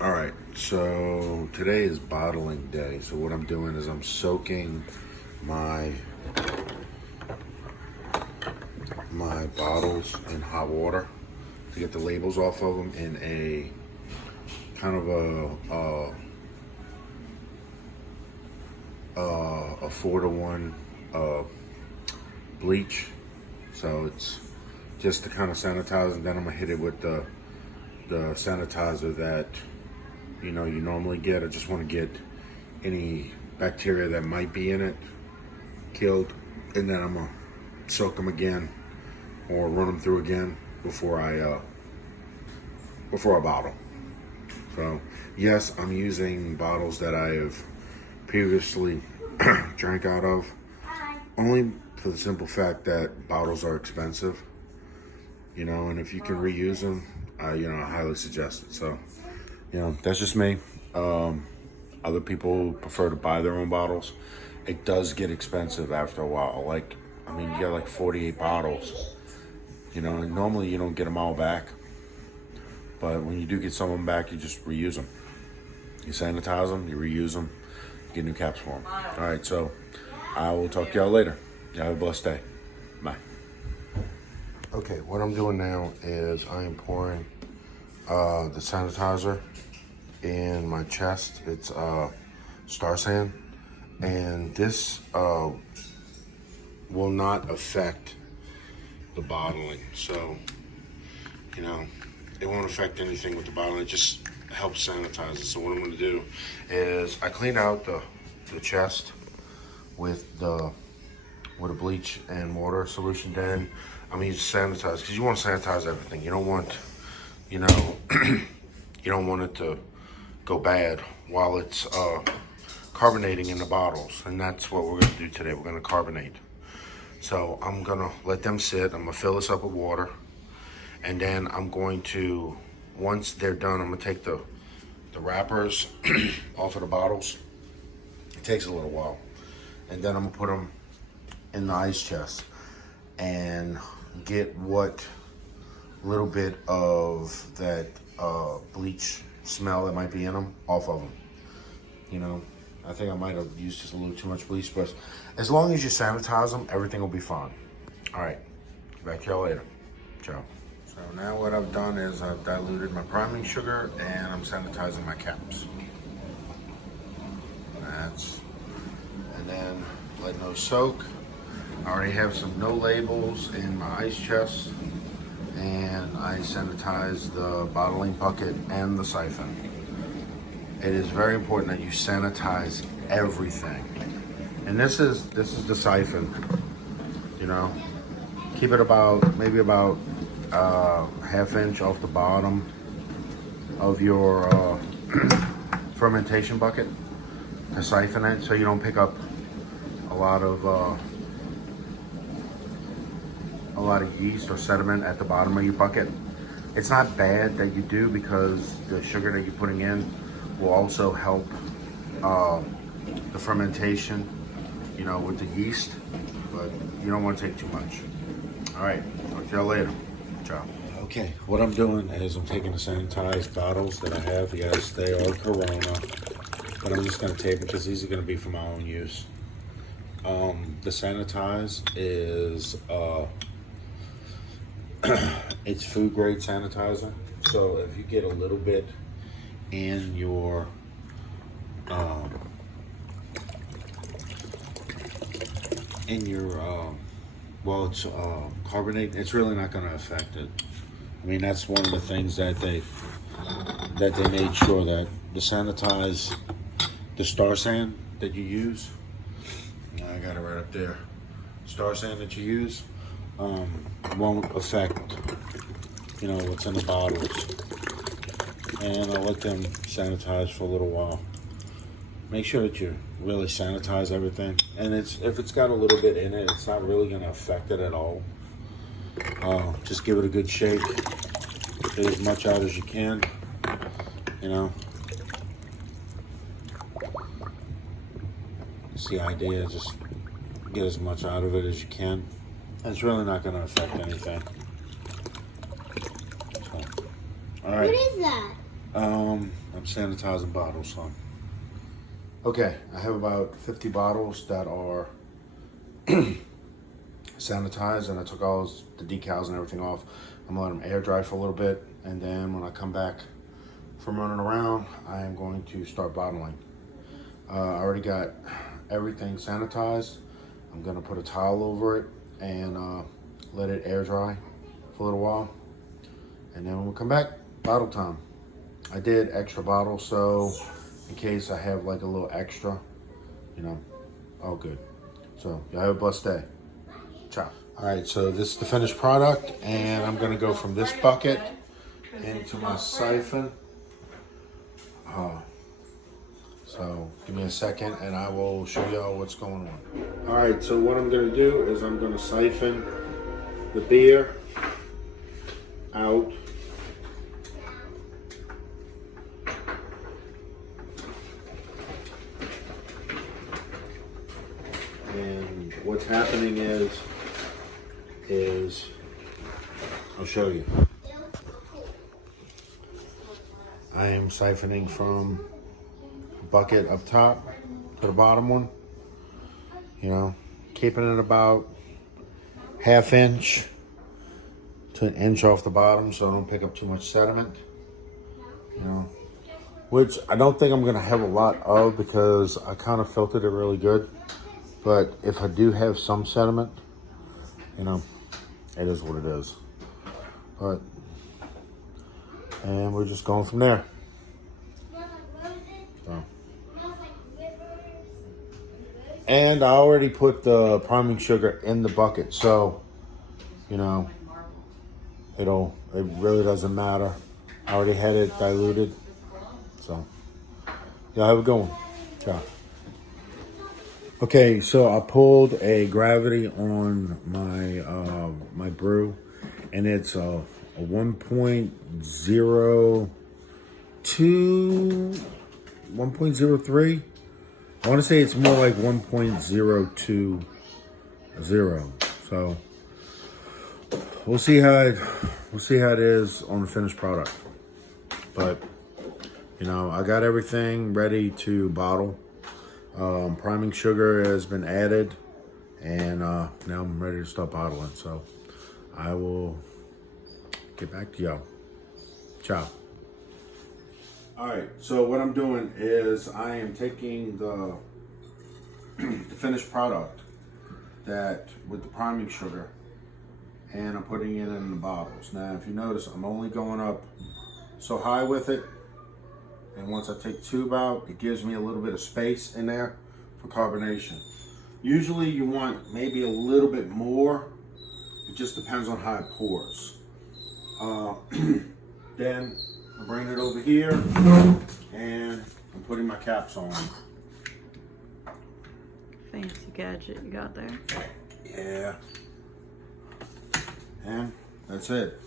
All right, so today is bottling day. So what I'm doing is I'm soaking my bottles in hot water to get the labels off of them in a kind of a 4-to-1 bleach. So it's just to kind of sanitize, and then I'm gonna hit it with the sanitizer that you normally get. I just want to get any bacteria that might be in it killed, and then I'm gonna soak them again or run them through again before I bottle. So yes, I'm using bottles that I have previously drank out of, only for the simple fact that bottles are expensive, and if you can reuse them, I highly suggest it. So, that's just me. Other people prefer to buy their own bottles. It does get expensive after a while. You get like 48 bottles. And normally you don't get them all back. But when you do get some of them back, you just reuse them. You sanitize them, you reuse them, get new caps for them. All right, so I will talk to y'all later. Y'all have a blessed day. Bye. Okay, what I'm doing now is I am pouring the sanitizer in my chest. It's Star San, and this will not affect the bottling. So, it won't affect anything with the bottling. It just helps sanitize it. So what I'm going to do is I clean out the chest with a bleach and water solution. Then I'm going to use sanitize, because you want to sanitize everything. You don't want, you don't want it to go bad while it's carbonating in the bottles. And that's what we're going to do today. We're going to carbonate. So I'm going to let them sit. I'm going to fill this up with water. And then I'm going to, once they're done, I'm going to take the wrappers off of the bottles. It takes a little while. And then I'm going to put them in the ice chest and get what little bit of that bleach smell that might be in them off of them. I think I might have used just a little too much bleach, but as long as you sanitize them, everything will be fine. All right, back to y'all later. Ciao. So now what I've done is I've diluted my priming sugar and I'm sanitizing my caps. And then letting those soak. I already have some no labels in my ice chest, and I sanitize the bottling bucket and the siphon. It is very important that you sanitize everything. And this is the siphon. Keep it maybe about ½ inch off the bottom of your fermentation bucket to siphon it, so you don't pick up a lot of yeast or sediment at the bottom of your bucket. It's not bad that you do, because the sugar that you're putting in will also help the fermentation, with the yeast, but you don't want to take too much. All right, talk to y'all later. Ciao. Okay, what I'm doing is I'm taking the sanitized bottles that I have. Yes, they are Corona, but I'm just going to tape it because these are going to be for my own use. The sanitize is it's food grade sanitizer. So if you get a little bit in your it's carbonate, it's really not going to affect it. I mean, that's one of the things that they made sure that the Star San that you use, I got it right up there, Star San that you use won't affect what's in the bottles. And I'll let them sanitize for a little while. Make sure that you really sanitize everything. And if it's got a little bit in it, it's not really going to affect it at all. Just give it a good shake. Get as much out as you can. It's the idea. Just get as much out of it as you can. And it's really not going to affect anything. So, all right. What is that? I'm sanitizing bottles, so. Okay, I have about 50 bottles that are sanitized, and I took all the decals and everything off. I'm gonna let them air dry for a little bit, and then when I come back from running around, I am going to start bottling. I already got everything sanitized. I'm gonna put a towel over it and let it air dry for a little while. And then when we come back, bottle time. I did extra bottles, so in case I have like a little extra, you know, all good. So y'all have a blessed day. Ciao. All right, so this is the finished product, and I'm gonna go from this bucket into my siphon. So give me a second and I will show y'all what's going on. All right, so what I'm gonna do is I'm gonna siphon the beer out. And what's happening is I'll show you. I am siphoning from the bucket up top to the bottom one. You know, keeping it about ½ inch to an inch off the bottom so I don't pick up too much sediment. You know, which I don't think I'm gonna have a lot of because I kind of filtered it really good. But if I do have some sediment, you know, it is what it is. But, and we're just going from there. So. And I already put the priming sugar in the bucket, so, you know, it really doesn't matter. I already had it diluted, so, y'all have a good one. Ciao. Okay, so I pulled a gravity on my my brew, and it's a 1.02, 1.03. I want to say it's more like 1.020. So we'll see how it is on the finished product. But you know, I got everything ready to bottle. Priming sugar has been added, and now I'm ready to start bottling. So I will get back to y'all. Ciao. All right, so what I'm doing is I am taking the finished product that with the priming sugar, and I'm putting it in the bottles. Now, if you notice, I'm only going up so high with it. And once I take the tube out, it gives me a little bit of space in there for carbonation. Usually you want maybe a little bit more. It just depends on how it pours. Then I bring it over here and I'm putting my caps on. Fancy gadget you got there. Yeah. And that's it.